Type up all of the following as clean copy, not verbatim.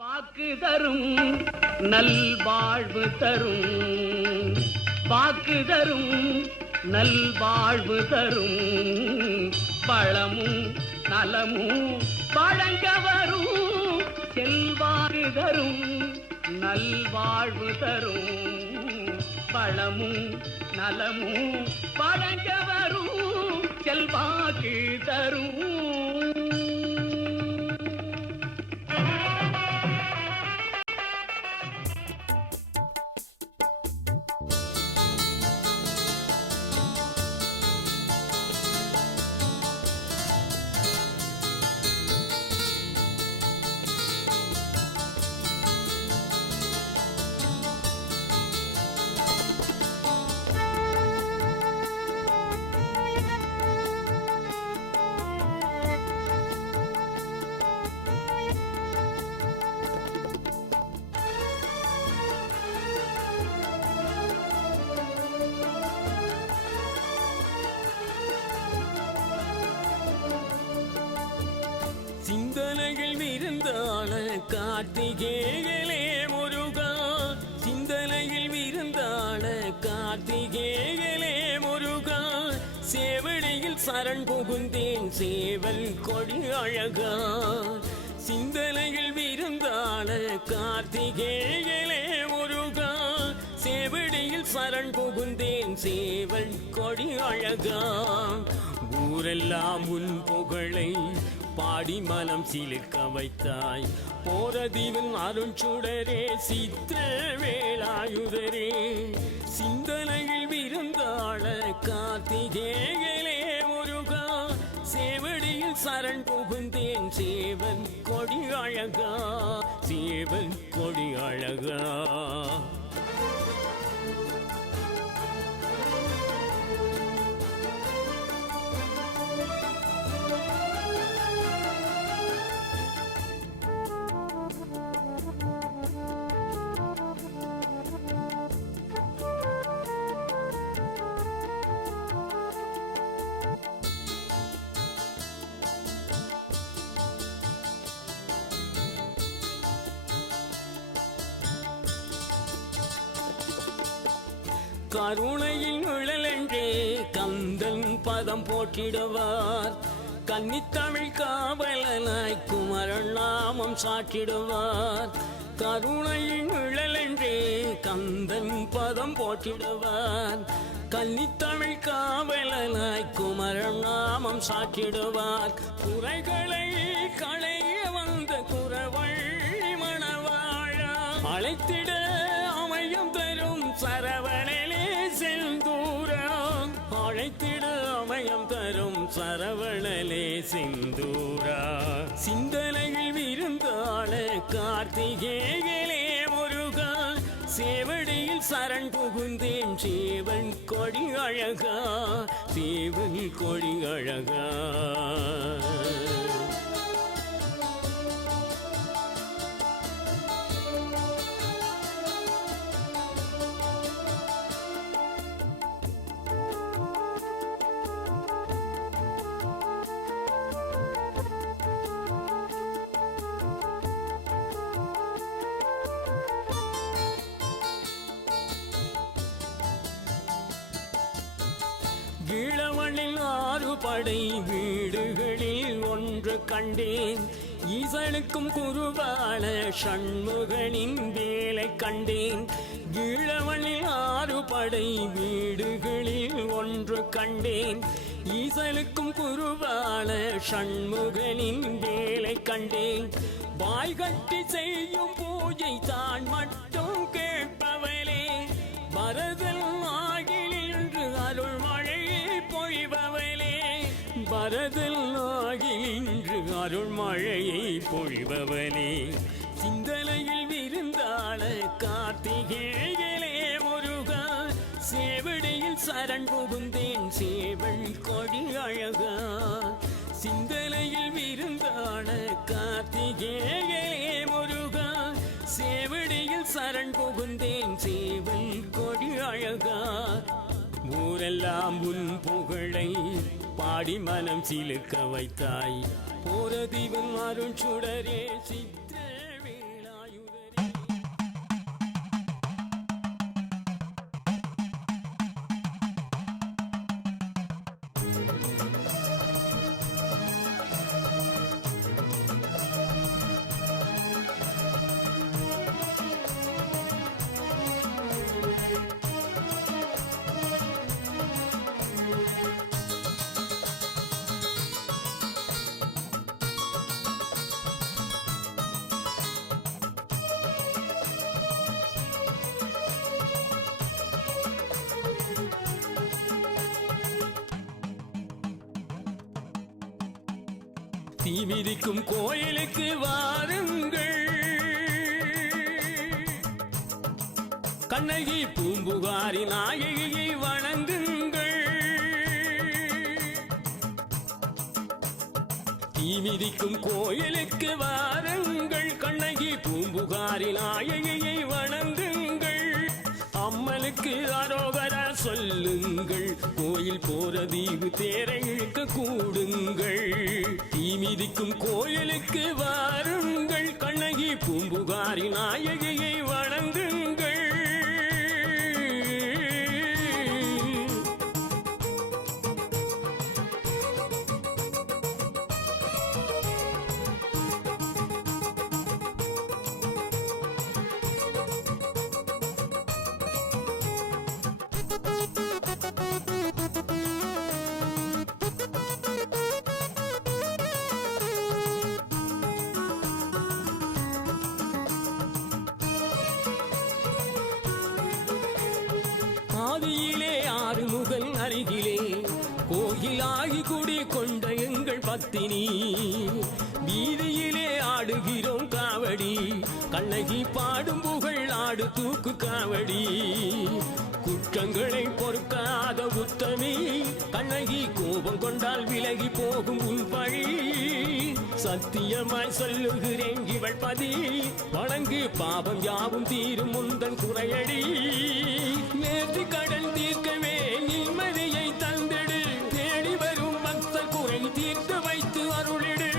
வாக்கு தரும் நல்வாழ்வு தரும், வாக்கு தரும் நல்வாழ்வு தரும், பழமும் நலமும் வழங்க வரும், செல்வாக்கு தரும் நல்வாழ்வு தரும், பழமும் நலமும் வழங்க வரும், செல்வாக்கு தரும். சிந்தனைகள் விருந்தாள கார்த்திகேயலே முருகா, சிந்தனையில் விருந்தாள கார்த்திகேயலே முருகா, சேவடியில் சரண் புகுந்தேன் சேவல் கொடி அழகா, சிந்தனையில் விருந்தாள கார்த்திகேயலே முருகா, சேவடியில் சரண் புகுந்தேன் சேவல் கொடி அழகா, ஊரெல்லாம் உன் புகழை பாடி மனம் சிலிர்க்க வைத்தாய், போரதீவன் அருண்சுடரே சித்திர வேலாயுதரே, சிந்தனையில் விருந்தாள கார்த்திகேயலே முருகா, சேவடியில் சரண் புகுந்தேன் சேவல் கொடி அழகா, சேவல் கொடி அழகா. கருணையின் நிழலென்றே கந்தன் பதம் போற்றிடுவார், கன்னித்தமிழ் காவலனாய் குமரன் நாமம் சாற்றிடுவார், கருணையின் நிழலென்றே கந்தன் பதம் போற்றிடுவார், கன்னித்தமிழ் காவலனாய் குமரன் நாமம் சாற்றிடுவார், குறைகளை களைய வந்த குறவள் மணவாழா, அழைத்திட அமையம் தரும் சரவணலே செந்தூரம், அழைத்திட அமையம் தரும் சரவணலே செந்தூரா, சிந்தனையில் விருந்தாள கார்த்திகேயலே முருகா, சேவடியில் சரண் புகுந்தேன் சேவல் கொடி அழகா, சேவல் கொடி அழகா. இளவனில் 6 படை வீடுகளில் ஒன்று கண்டேன், ஈசனுக்கும் குருவாள சண்முகனின் வேலை கண்டேன், இளவனில் 6 படை வீடுகளில் ஒன்று கண்டேன், ஈசனுக்கும் குருவாள சண்முகனின் வேலை கண்டேன், வாய் கட்டி செய்யும் பூஜை தான் மட்டும் கேட்பவளே, பரதல் ஆகில் என்று அருள் மழையை பொழிபவளே, பரதல் ஆகில் என்று அருள் மழையை பொழிபவளே, சிந்தனையில் விருந்தாள கார்த்திகேயலே முருகா, சேவடியில் சரண் புகுந்தேன் சேவல் கொடி அழகா, சிந்தனையில் விருந்தாள கார்த்திகேயலே முருகா, சேவடியில் சரண் புகுந்தேன் சேவல் கொடி அழகா, ஊரெல்லாம் உன் புகழை பாடி மனம் சிலுக்க வைத்தாய், போரதீவன் அருண்சுடரே சித்திர வேலா. தீ மிதிக்கும் கோயிலுக்கு வாருங்கள், கண்ணகி பூம்புகாரி நாயகியை வணங்குங்கள். தீ மிதிக்கும் கோயிலுக்கு வாருங்கள், கண்ணகி பூம்புகாரி நாயகியை வணங்குங்கள். அம்மனுக்கு அரோகரா சொல்லுங்கள், கோயில் போற தீவு தேரை இழுக்க கூடுங்கள். தீ மிதிக்கும் கோயிலுக்கு வாருங்கள், கண்ணகி பூம்புகாரி நாயகியை வணங்குங்கள். ஆதியிலே ஆறுமுகன் அருகிலே கோயிலாகி குடி கொண்ட எங்கள் பத்தினி, வீதியிலே ஆடுகிறோம் காவடி, கண்ணகி பாடும் புகழ் ஆடு தூக்கு காவடி. குற்றங்களை பொறுக்காத உத்தமி கண்ணகி, கோபம் கொண்டால் விலகி போகும் உன் பழி. சத்தியமாய் சொல்லுகிறேன் இவள் பதி, வணங்கு பாவம் யாவும் தீரும் முந்தன் குறையடி. நேர்த்தி கடன் தீர்க்கவே நிம்மதியை தந்திடு, தேடி வரும் பக்தர் குறை தீர்த்து வைத்து அருளிடு.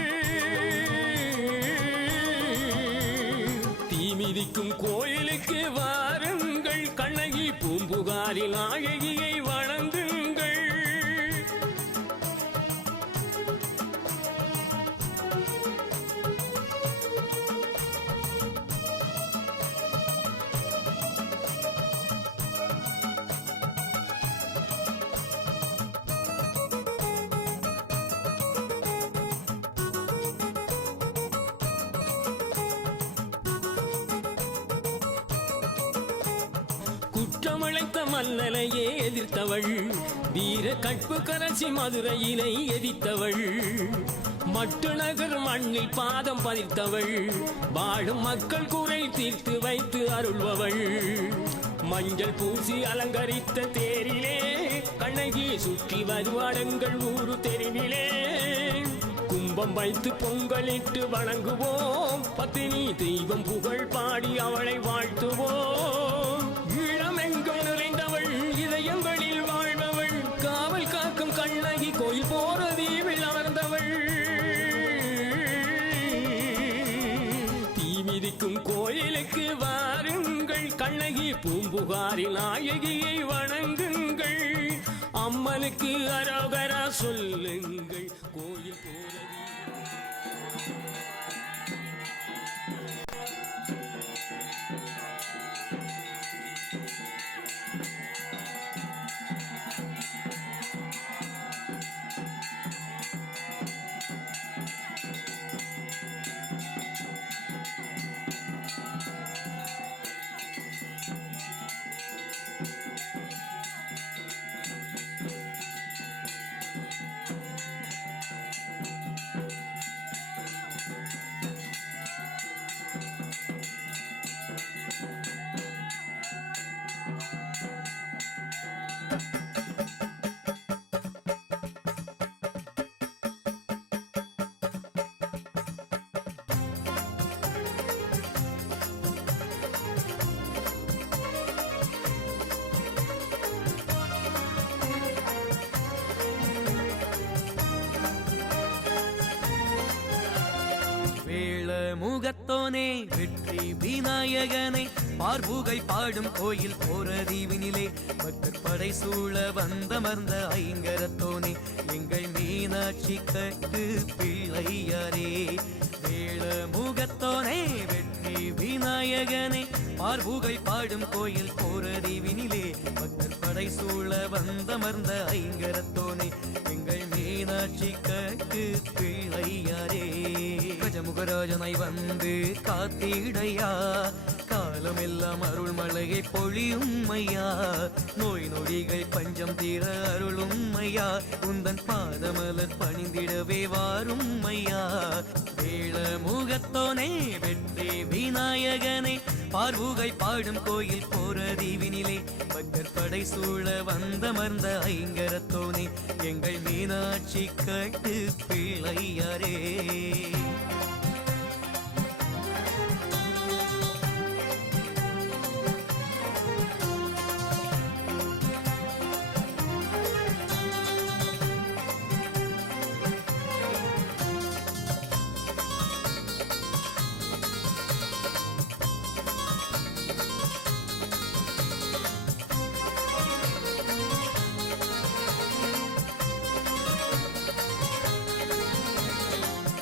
தீ மிதிக்கும் கோயிலுக்கு வாருங்கள், கண்ணகி பூம்புகாரி நாயகியை வணங்குங்கள். குற்றமழைத்த மன்னலையே எதிர்த்தவள், வீர கற்பு கரசி மதுரையினை எதிர்த்தவள், மட்டு நகர் மண்ணில் பாதம் பதித்தவள், வாழும் மக்கள் குறை தீர்த்து வைத்து அருள்பவள். மஞ்சள் பூசி அலங்கரித்த தேரிலே கண்ணகி சுற்றி வருவாடுங்கள் ஊரு தெருவிலே. கும்பம் வைத்து பொங்கலிட்டு வணங்குவோம், பத்தினி தெய்வம் புகழ் பாடி அவளை வாழ்த்துவோம். இளமெங்கும் நிறைந்தவள், இதயங்களில் வாழ்பவள், காவல் காக்கும் கண்ணகி கோயில் போற தீவில் அமர்ந்தவள். தீ மிதிக்கும் கோயிலுக்கு வாருங்கள், கண்ணகி பூம்புகாரி நாயகியை வணங்குங்கள். அம்மனுக்கு அரோகரா சொல்லுங்கள், கோயில் போற முகத்தோனே வெற்றி விநாயகனை பார்புகை பாடும் கோயில் போரதீவினிலே பக்தர் படை சூழ வந்தமர்ந்த ஐங்கரத்தோனே எங்கள் மீனாட்சி கட்டு பிள்ளையாரே. வேள முகத்தோனே வெற்றி விநாயகனை பார்புகை பாடும் கோயில் போரதீவினிலே பக்தர் படை சூழ வந்தமர்ந்த ஐங்கரத்தோனே எங்கள் மீனாட்சி கட்டு பிள்ளையாரே. கஜமுகராஜனை வந்து காத்திடையா, கால காலமெல்லாம் அருள் மழையை பொழியும் ஐயா, நோய் நொடிகள் பஞ்சம் தீர அருளும் ஐயா, உந்தன் பாதமலர் பணிந்திடவே வாரும் ஐயா. வேள முகத்தோனே வெற்றி விநாயகனே, பார்வுகை பாடும் கோயில் போரதீவினிலே, பக்தர் படை சூழ வந்தமர்ந்த ஐங்கரத்தோனே, எங்கள் மீனாட்சி கட்டு பிள்ளையாரே.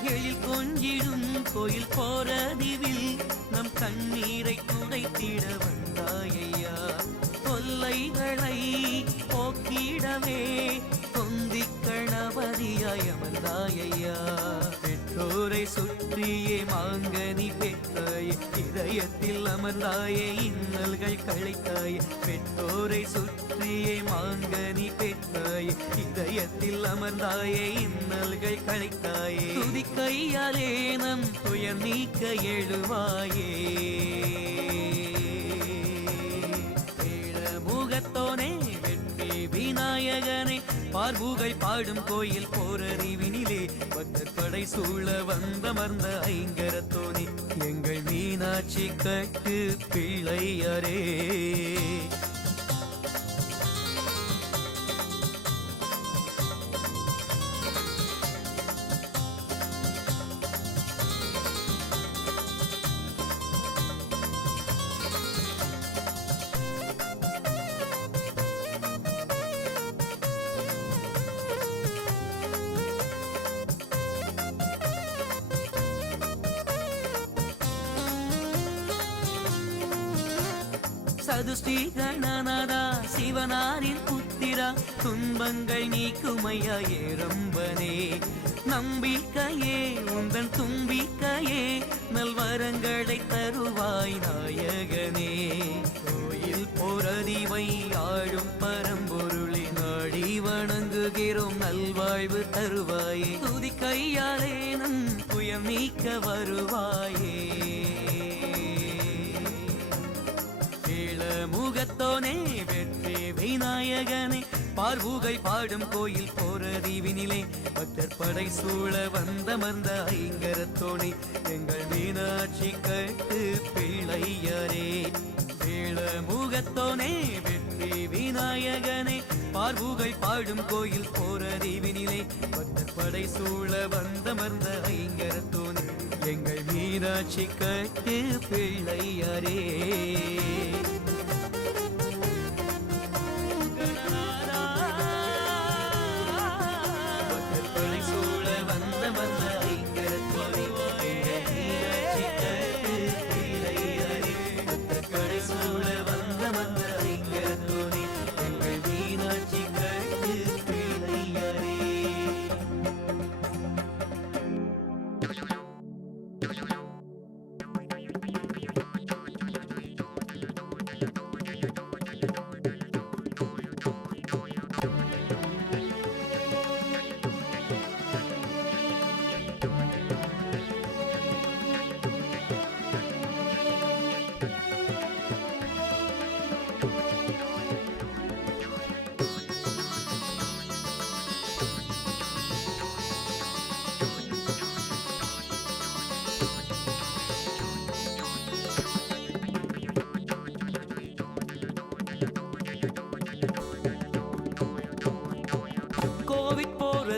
எழில் கொஞ்சிடும் கோயில் போரதிவில் நம் கண்ணீரை துடைத்திட வந்தாயையா, தொல்லைகளை போக்கிடவே தொந்தி கணபதியாய் அமர்ந்தாயையா. பெற்றோரை சுற்றியே மாங்கனி பெற்றாயே, இதயத்தில் அமர்ந்தாயே இன்னல்கள் கழித்தாயே. பெற்றோரை சுற்றியே மாங்கனி பெற்றாயே, இதயத்தில் அமர்ந்தாயே இன்னல்கள் கழித்தாயே. துதி கையாலே நம் துயர் நீக்க எழுவாயே. முகத்தோனே வெற்றி விநாயகனே, பார்வுகை பாடும் கோயில் போரறிவினிலே, பக்தர் படை சூழ வந்தமர்ந்த ஐங்கரத்தோனே, எங்கள் மீனாட்சி கட்டு பிள்ளையாரே. சதுஷ்டி கணநாதா சிவனாரின் புத்திரா, துன்பங்கள் நீக்குமையா ஏரம்பனே. நம்பிக்கையே உந்தன் தும்பிக்கையே, நல்வரங்களை தருவாய் நாயகனே. கோயில் போரதிவை ஆடும் பரம்பொருளை நாடி வணங்குகிறோம், நல்வாழ்வு தருவாயே. துதி கையாலே நம் புயம் நீக்க வருவாயே. முகத்தோனே வெற்றி விநாயகனே, பார்வுகை பாடும் கோயில் போரதீவினிலே, பக்தர் படை சூழ வந்தமர்ந்த ஐங்கரத்தோனே, எங்கள் மீனாட்சி கட்டு பிள்ளையாரே. வேள முகத்தோனே வெற்றி விநாயகனே, பார்வுகை பாடும் கோயில் போரதீவினிலே, பக்தர் படை சூழ வந்தமர்ந்த ஐங்கரத்தோனே, எங்கள் மீனாட்சி கட்டு பிள்ளையாரே.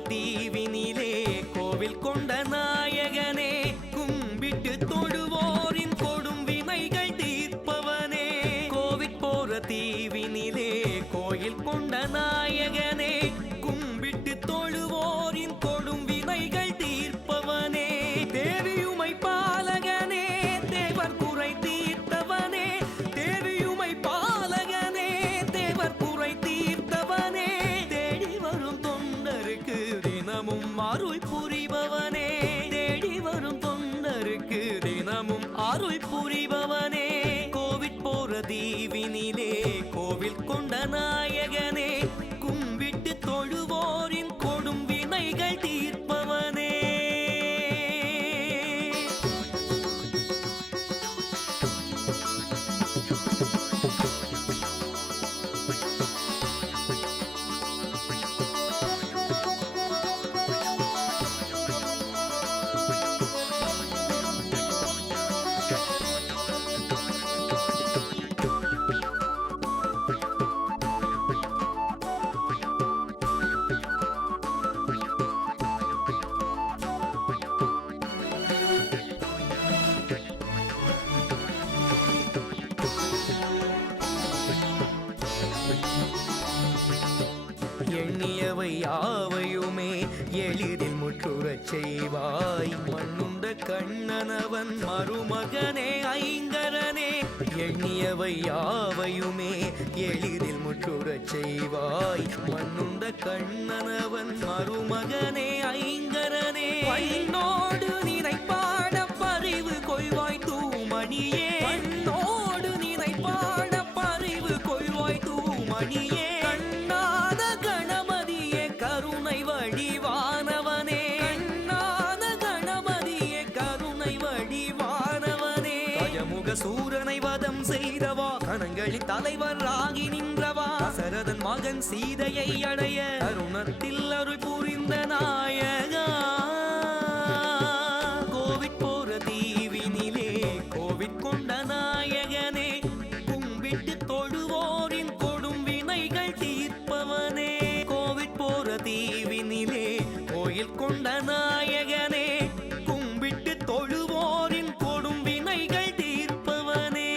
தீவினிலே கோவில் கொண்ட நாயகனே, கும்பிட்டு தொழுவோரின் கொடும் வினைகள் தீர்ப்பவனே. கோவில் போற தீவினிலே கோயில் கொண்ட நாயகனே, கும்பிட்டு தொழுவோரின் கொடும் வினைகள் தீர்ப்பவனே. தேவியுமை பாலகனே, தேவர் குறை தீர்த்தவனே. தேவியுமை பாலகனே, தேவர் குறை தீர்த்தவனே. தேடி வரும் தொண்டருக்கு தினமும் அருள் புரிபவனே. தேடி வரும் தொண்டருக்கு தினமும் அருள் புரிபவனே. தீவினிலே கோவில் கொண்ட நாயகனே கும்பிட்டு தொழுவோரின் கொடும் வினைகள் தீர்ப்பவனே எண்ணியவை யாவையுமே எளிதில் முற்றுறச் செய்வாய் மண்ணுண்ட கண்ணனவன் மருமகனே ஐங்கரனே எண்ணியவை யாவையுமே எளிதில் முற்றுறச் செய்வாய் மண்ணுண்ட கண்ணனவன் மருமகனே ஐங்கரனே என்னோடு நினைப்பாட பறிவு கொய்வாய் தூமணியே என்னோடு நினைப்பாட பறிவு கொய்வாய் தூமணியே கருணை வடிவானவனே கண்ணான கணபதியே கருணை வடிவானவனே கஜமுக சூரனை வதம் செய்தவா கணங்களின் தலைவர் ஆகி நின்றவா தசரதன் மகன் சீதையை அடைய அருணத்தில் அருள் புரிந்த நாயகா கோவிட் போற தீவினிலே கோவிட் கொண்ட நாயகனே கும்பிட்டு தொழுவோரின் கொடும் வினைகள் தீர்ப்பவனே தீவினிலே கோயில் கொண்ட நாயகனே கும்பிட்டு தொழுவோரின் கொடும் வினைகள் தீர்ப்பவனே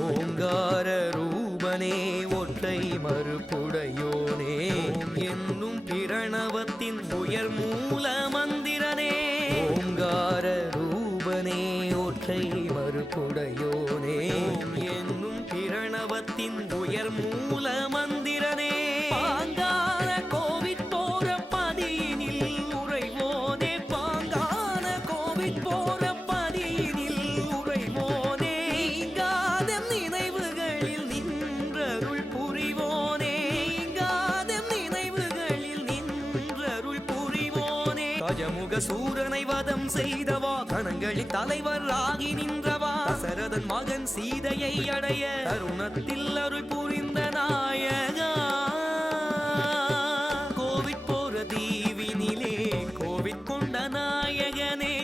ஓங்கார ரூபனே ஒற்றை மறுப்புடையோனே என்னும் பிரணவத்தின் உயர் மூல மந்திரனே ஓங்கார ரூபனே ஒற்றை மறுப்புடையோனே என்னும் பிரணவத்தின் உயர் மூல மந்திரனே பாங்கான கோவிட் போற பதியினில் உறைவோனே பாங்கான கோவிட் போற கஜமுக சூரனை வதம் செய்தவா கணங்களின் தலைவர் ஆகி நின்றவா தசரதன் மகன் சீதையை அடைய அருணத்தில் அருள் புரிந்த நாயகா கோவிட் போற தீவினிலே கோவிட் கொண்ட நாயகனே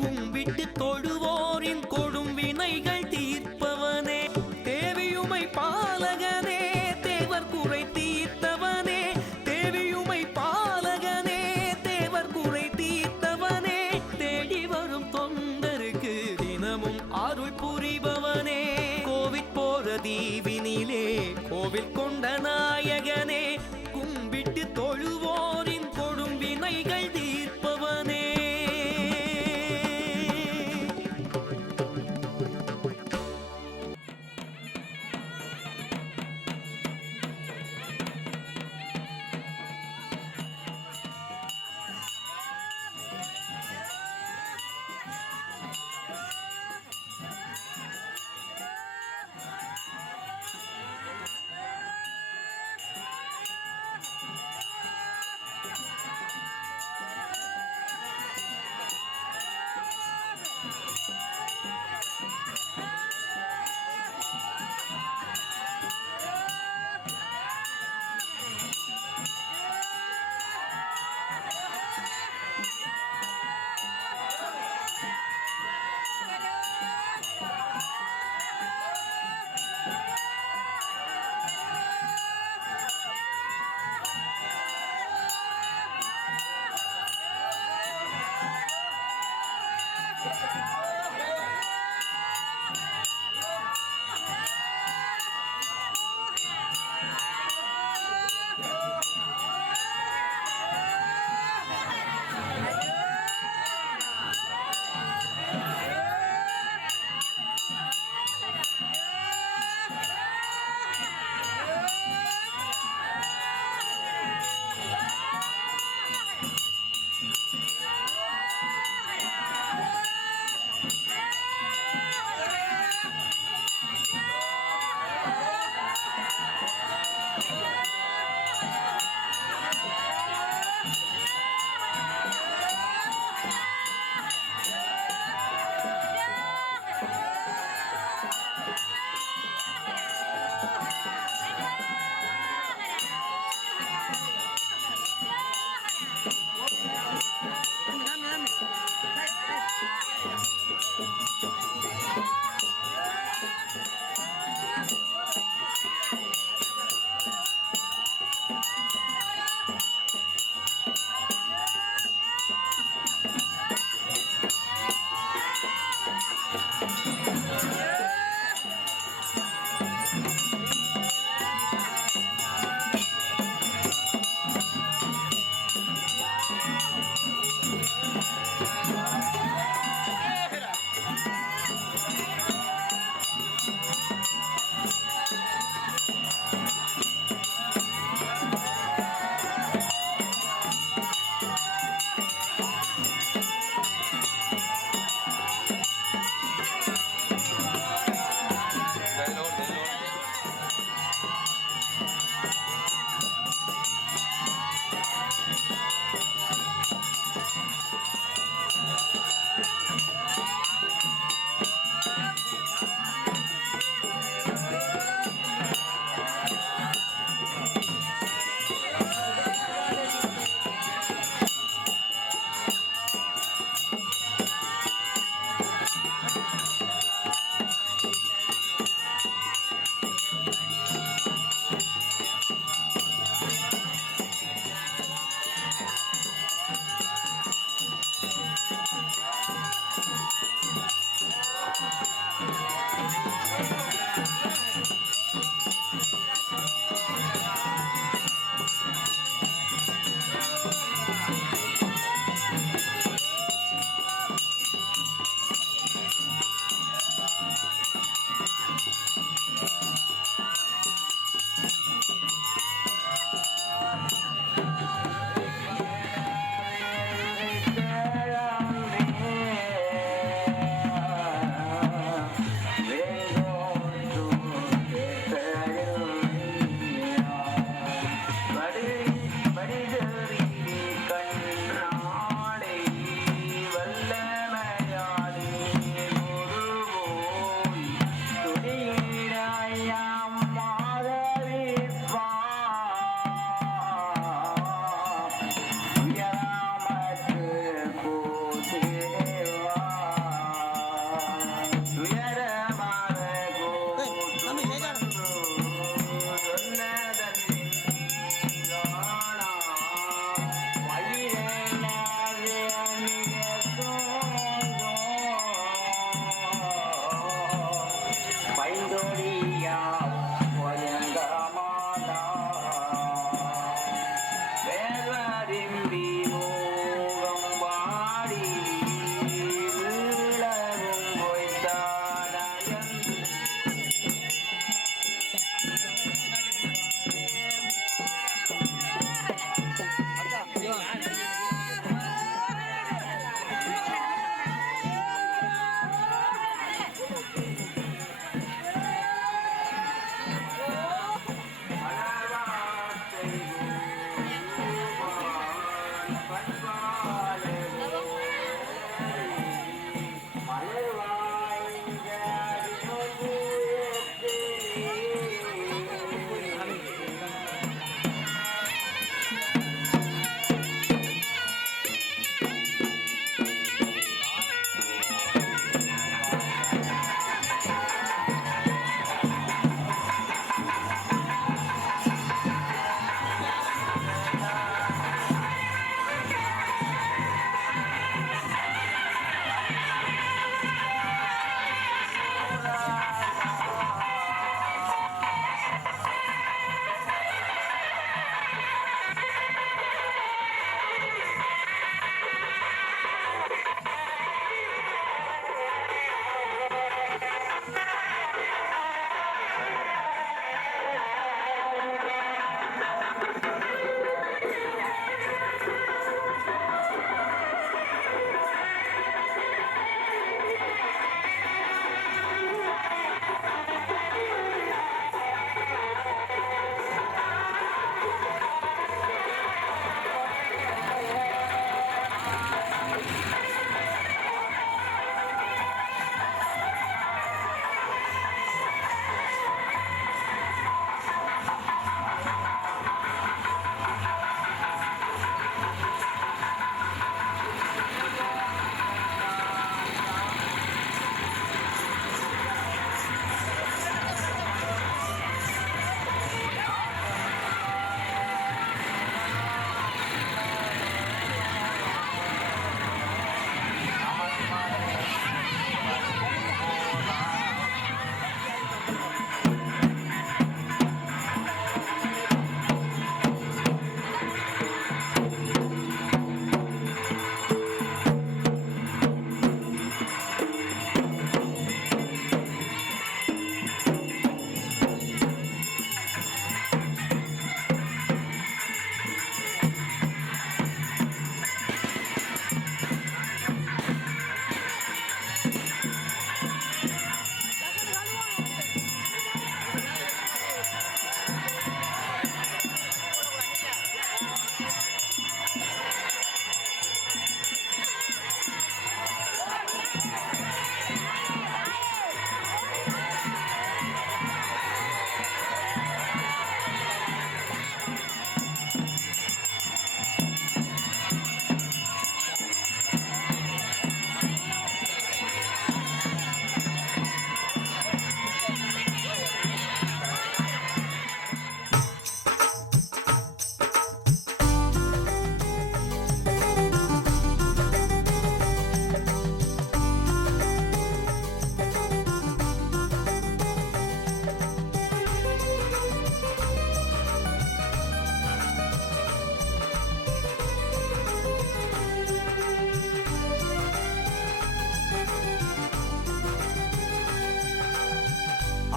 கும்பிட்டு தொழுவோரின் கொடும் வினைகள் தீர்ப்பவனே தேவியுமை பாலகனே தேவர் குறை தீர்த்தவனே தேவியுமை பாலகனே குறை தீர்த்தவனே தேடி வரும் தொண்டருக்கு தினமும் அருள் புரிபவனே கோவிட் போற தீவினிலே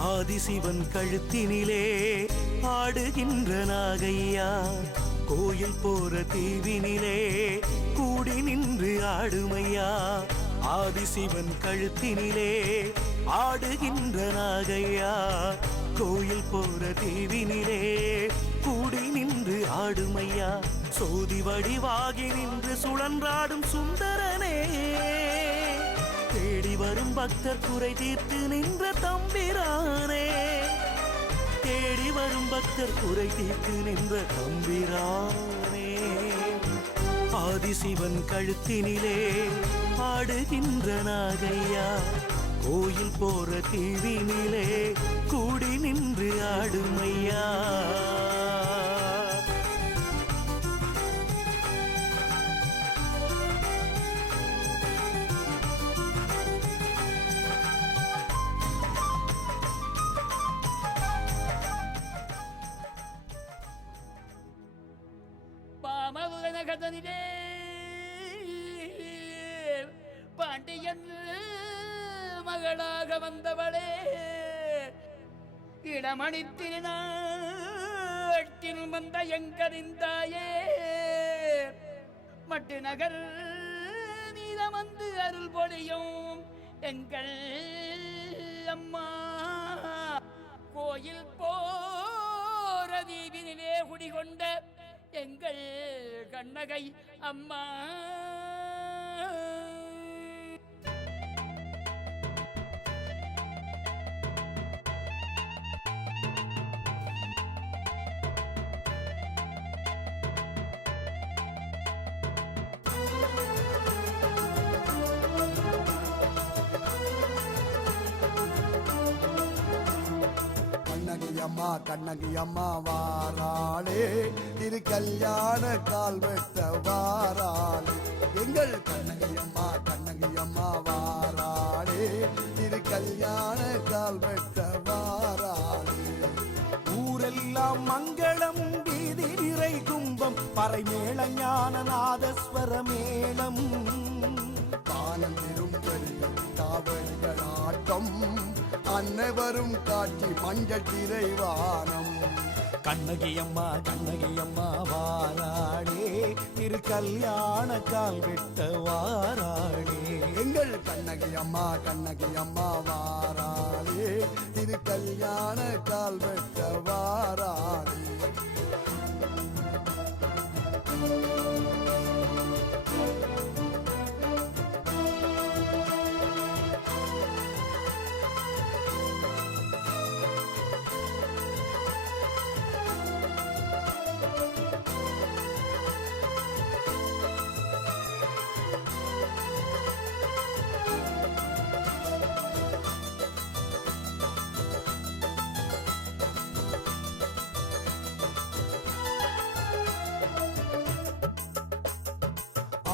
ஆதிசிவன் கழுத்தினிலே ஆடுகின்ற நாகையா, கோயில் போற தீவினிலே கூடி நின்று ஆடுமையா. ஆதிசிவன் கழுத்தினிலே ஆடுகின்ற நாகையா, கோயில் போற தீவினிலே கூடி நின்று ஆடுமையா. சோதி வடிவாகி நின்று சுழன்றாடும் சுந்தரனே, தேடி வரும் பக்தர் குறை தீர்த்து நின்ற தம்பிரானே. தேடி வரும் பக்தர் குறை தீர்த்து நின்ற தம்பிரானே. ஆதிசிவன் கழுத்தினிலே ஆடுகின்ற நாகையா, கோயில் போற தீவினிலே கூடி நின்று ஆடுமையா. பாமகதனிலே பாண்டியன் மகளாக வந்தவளே, இடமணித்தின் வந்த எங்கறிந்தாயே. மட்டு நகர் நீலமந்து அருள் பொழியும் எங்கள் அம்மா. கோயில் போர தீவினிலே குடிகொண்ட எங்கள் கண்ணகை அம்மா. அம்மா கண்ணகி அம்மா வாராளே திரு கல்யாண கால் வெட்ட வாராளே எங்கள் கண்ணகி அம்மா வாராளே திரு கல்யாண கால் வெட்ட வாராளே. ஊரெல்லாம் மங்களம் வீதி நிறை கும்பம் பறை மேள ஞான நாதஸ்வர மேளம் காலம் பெரும் காவல்கள் ஆட்டம் அன்னைவரும் காட்சி மஞ்சள் திரைவானம். கண்ணகி அம்மா வாராளே திரு கல்யாண கால் வெட்ட வாராளே எங்கள் கண்ணகி அம்மா வாராளே திரு கல்யாண கால் வெட்ட வாராளே.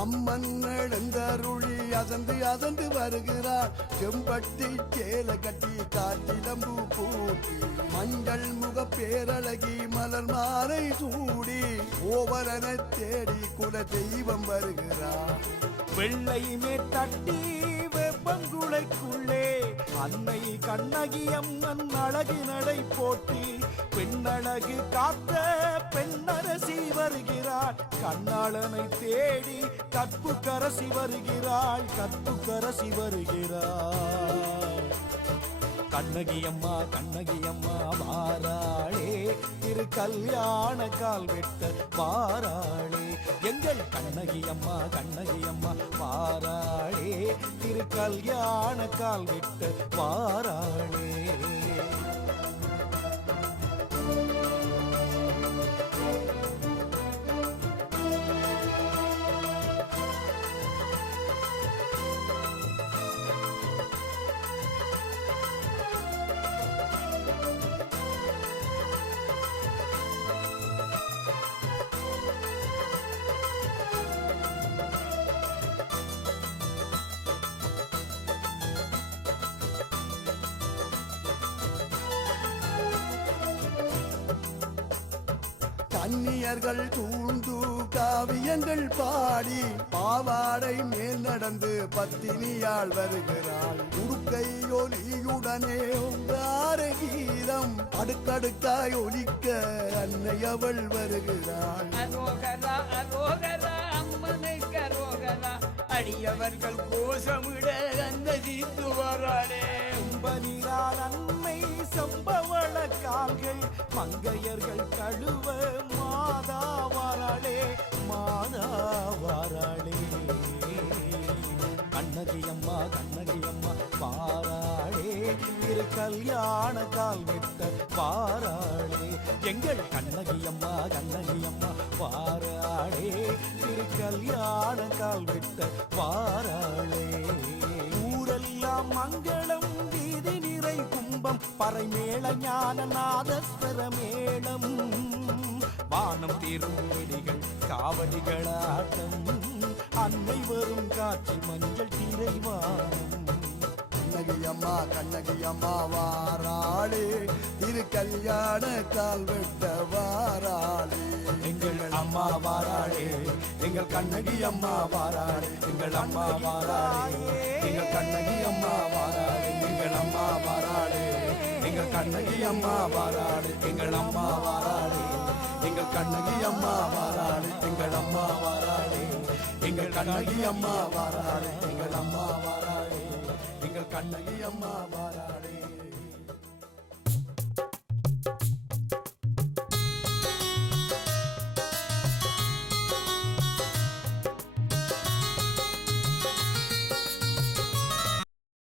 அம்மன் எழுந்தருளி அசந்து வருகிறார். செம்பட்டி சேல கட்டி காற்றிலம்பு பூட்டி மஞ்சள் முக பேரழகி மலர் மாலை சூடி ஓவரன தேடி குல தெய்வம் வருகிறார். வெள்ளை மேட்டட்டி வெப்பங்குளைக்குள்ளே அன்னை கண்ணகி அம்மன் அழகு நடை போட்டி பெண்ணழகு காத்த பெண்ணரசி வருகிறாள். கண்ணாளனை தேடி கற்பு கரசி வருகிறாள். கண்ணகி அம்மா வாராளே திரு கல்யாண கால் வெட்ட வாராளே எங்கள் கண்ணகி அம்மா வாராளே திரு கல்யாண கால் வெட்ட வாராளே. கன்னியர்கள் தூண்டு காவியங்கள் பாடி பாவாடை மேல் நடந்து பத்தினியாள் வருகிறாள். உடுக்கை ஒலியுடனே உங்கார கீதம் அடுக்கடுக்காய் ஒலிக்க அன்னை அவள் வருகிறாள். அரோகரா அரோகரா அம்மனுக்கு அரோகரா அடியவர்கள் கோஷமிட அந்த தீத்து வராளே. கும்பனிரால் அன்னை சம்பவள கால்கள் மங்கையர்கள் கழுவ மாதா வாராளே. கண்ணகி அம்மா வாராளே திரு கல்யாண கால் வெட்ட வாராளே எங்கள் கண்ணகி அம்மா வாராளே திரு கல்யாண கால் வெட்ட வாராளே. ஊரெல்லாம் மங்களம் வீதி நிறை கும்பம் பறை மேள ஞான நாதஸ்வர மேளம் வானம் திருவடிகள் காவடிகள் ஆட்டம் அன்னை வரும் காட்சி மஞ்சள் திரைவானம். கண்ணகி அம்மா வாராளே திரு கல்யாண கால் வெட்ட வாராளே எங்கள் அம்மா வாராளே எங்கள் கண்ணகி அம்மா வாராளே எங்கள் அம்மா வாராளே எங்கள் கண்ணகி அம்மா வாராளே எங்கள் அம்மா வாராளே எங்கள் கண்ணகி அம்மா வாராளே எங்கள் அம்மா வாராளே எங்கள் கண்ணகி அம்மா வாராளே எங்கள் அம்மா வாராளே எங்கள் கண்ணகி அம்மா வாராளே எங்கள் அம்மா வாராளே எங்கள் கண்ணகி அம்மா வாராளே.